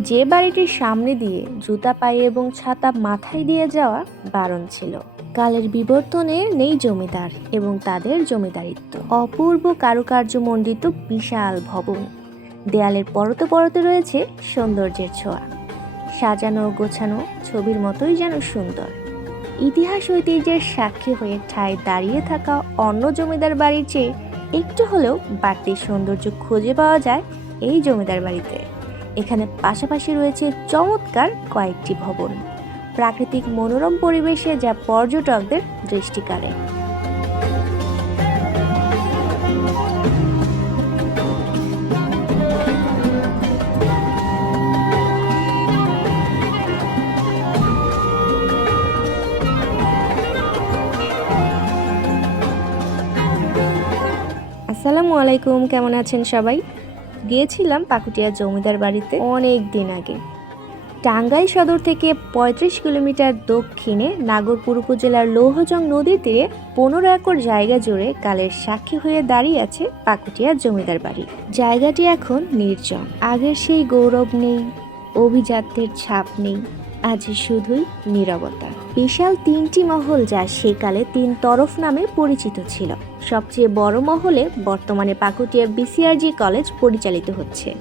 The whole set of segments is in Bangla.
যে বাড়িটির সামনে দিয়ে জুতা পায়ে এবং ছাতা মাথায় দিয়ে যাওয়া বারণ ছিল। কালের বিবর্তনে নেই জমিদার এবং তাদের জমিদারিত্ব। অপূর্ব কারুকার্য মণ্ডিত বিশাল ভবন। দেয়ালের পরতে পরতে রয়েছে সৌন্দর্যের ছোঁয়া। সাজানো গোছানো ছবির মতোই যেন সুন্দর। ইতিহাস ঐতিহ্যের সাক্ষী হয়ে ঠায় দাঁড়িয়ে থাকা অন্য জমিদার বাড়ির চেয়ে একটু হলেও বাড়তি সৌন্দর্য খুঁজে পাওয়া যায় এই জমিদার বাড়িতে। এখানে পাশাপাশি রয়েছে চমৎকার কয়েকটি ভবন। প্রাকৃতিক মনোরম পরিবেশে যা পর্যটকদের দৃষ্টি কাড়ে। আসসালামু আলাইকুম, কেমন আছেন সবাই? গিয়েছিলাম পাকুটিয়া জমিদার বাড়িতে অনেক দিন আগে। টাঙ্গাইল সদর থেকে ৩৫ কিলোমিটার দক্ষিণে নাগরপুর উপজেলার লৌহজং নদীর তীরে পনেরো একর জায়গা জুড়ে কালের সাক্ষী হয়ে দাঁড়িয়ে আছে পাকুটিয়া জমিদার বাড়ি। জায়গাটি এখন নির্জন। আগের সেই গৌরব নেই অভিজাত্যের ছাপ নেই আজ শুধুই নিরবতা। বিশাল তিনটি মহল যা সেকালে তিন তরফ নামে পরিচিত ছিল। সবচেয়ে বড় মহলে বর্তমানে পাকুটিয়া বিসিআরজি কলেজ পরিচালিত হচ্ছে।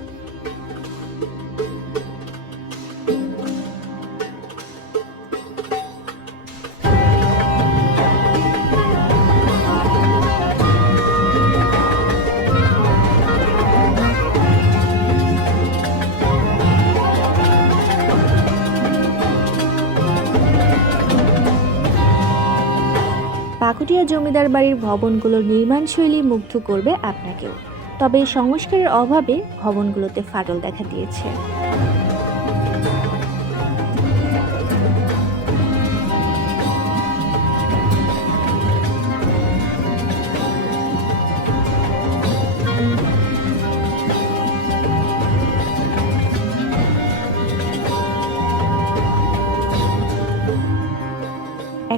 পাকুটিয়া জমিদার বাড়ির ভবনগুলোর নির্মাণশৈলী মুগ্ধ করবে আপনাকেও। তবে সংস্কারের অভাবে ভবনগুলোতে ফাটল দেখা দিয়েছে।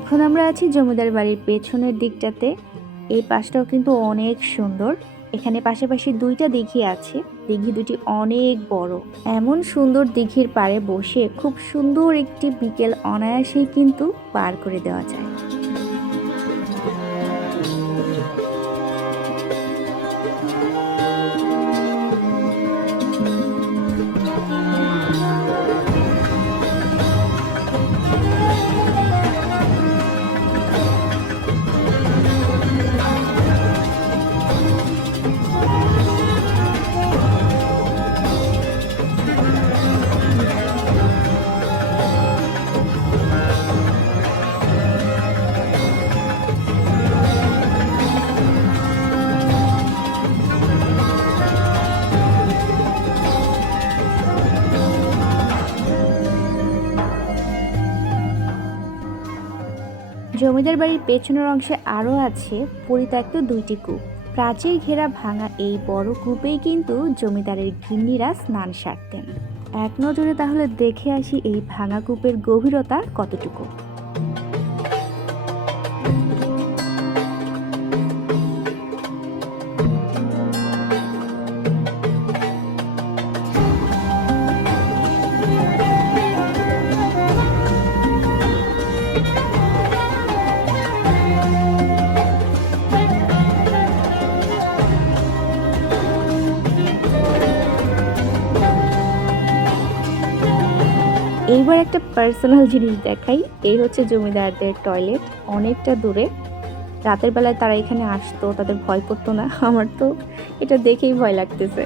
এখন আমরা আছি জমিদার বাড়ির পেছনের দিকটাতে। এই পাশটাও কিন্তু অনেক সুন্দর। এখানে পাশাপাশি দুইটা দিঘি আছে। দিঘি দুটি অনেক বড়। এমন সুন্দর দিঘির পাড়ে বসে খুব সুন্দর একটি বিকেল অনায়াসেই কিন্তু পার করে দেওয়া যায়। জমিদার বাড়ির পেছনের অংশে আরও আছে পরিত্যক্ত দুইটি কূপ। প্রাচীর ঘেরা ভাঙা এই বড় কূপেই কিন্তু জমিদারের গিন্নিরা স্নান সারতেন। এক নজরে তাহলে দেখে আসি এই ভাঙা কূপের গভীরতা কতটুকু। এইবার একটা পার্সোনাল জিনিস দেখাই, এই হচ্ছে জমিদারদের টয়লেট অনেকটা দূরে। রাতের বেলায় তারা এখানে আসতো, তাদের ভয় করতো না, আমার তো এটা দেখেই ভয় লাগতেছে।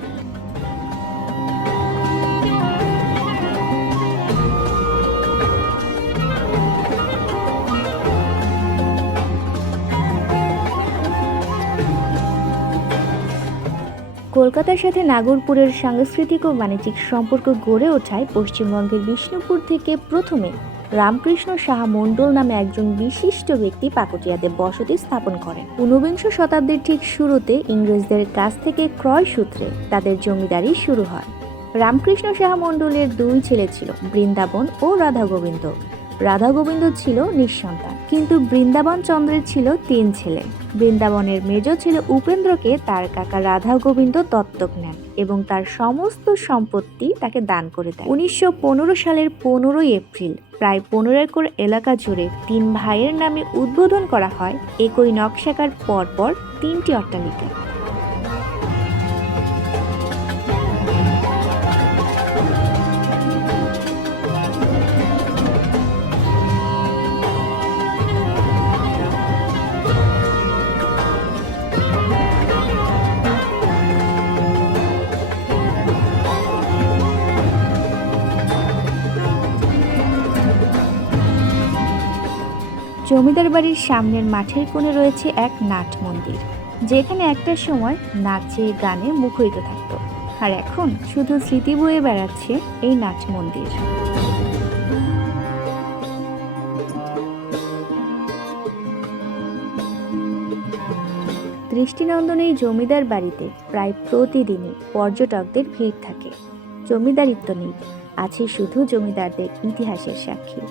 কলকাতার সাথে নাগরপুরের সাংস্কৃতিক ও বাণিজ্যিক সম্পর্ক গড়ে ওঠায় পশ্চিমবঙ্গের বিষ্ণুপুর থেকে প্রথমে রামকৃষ্ণ সাহা মণ্ডল নামে একজন বিশিষ্ট ব্যক্তি পাকুটিয়াতে বসতি স্থাপন করেন। ঊনবিংশ শতাব্দীর ঠিক শুরুতে ইংরেজদের কাছ থেকে ক্রয় সূত্রে তাদের জমিদারি শুরু হয়। রামকৃষ্ণ সাহা মণ্ডলের দুই ছেলে ছিল, বৃন্দাবন ও রাধা গোবিন্দ। রাধা গোবিন্দ ছিল নিঃসন্তান, কিন্তু বৃন্দাবন চন্দ্রের ছিল তিন ছেলে। বৃন্দাবনের মেজ ছিল উপেন্দ্রকে তার কাকা রাধা গোবিন্দ দত্তক নেন এবং তার সমস্ত সম্পত্তি তাকে দান করে দেয় উনিশশো পনেরো সালের পনেরোই এপ্রিল, প্রায় পনেরো একর এলাকা জুড়ে তিন ভাইয়ের নামে উদ্বোধন করা হয়। একই নকশাকার পরপর তিনটি অট্টালিকা। জমিদার বাড়ির সামনের মাঠের কোণে রয়েছে এক নাট মন্দির, যেখানে একটা সময় নাচে গানে মুখরিত থাকতো। আর এখন শুধু স্মৃতি বয়ে বেড়াচ্ছে এই নাট মন্দির। দৃষ্টিনন্দন এই জমিদার বাড়িতে প্রায় প্রতিদিনই পর্যটকদের ভিড় থাকে। জমিদারিত্ব নেই আছে শুধু জমিদারদের ইতিহাসের সাক্ষী।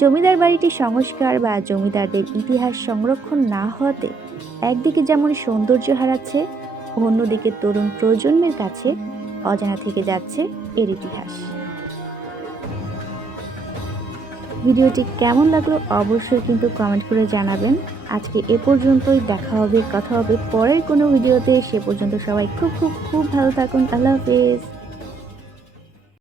জমিদার বাড়িটি সংস্কার বা জমিদারদের ইতিহাস সংরক্ষণ না হওয়াতে একদিকে যেমন সৌন্দর্য হারাচ্ছে, অন্যদিকে তরুণ প্রজন্মের কাছে অজানা থেকে যাচ্ছে এর ইতিহাস। ভিডিওটি কেমন লাগল অবশ্যই কিন্তু কমেন্ট করে জানাবেন। আজকে এ পর্যন্তই, দেখা হবে, কথা হবে পরের কোনো ভিডিওতে। সে পর্যন্ত সবাই খুব খুব খুব ভালো থাকুন। আল্লাহ হাফেজ।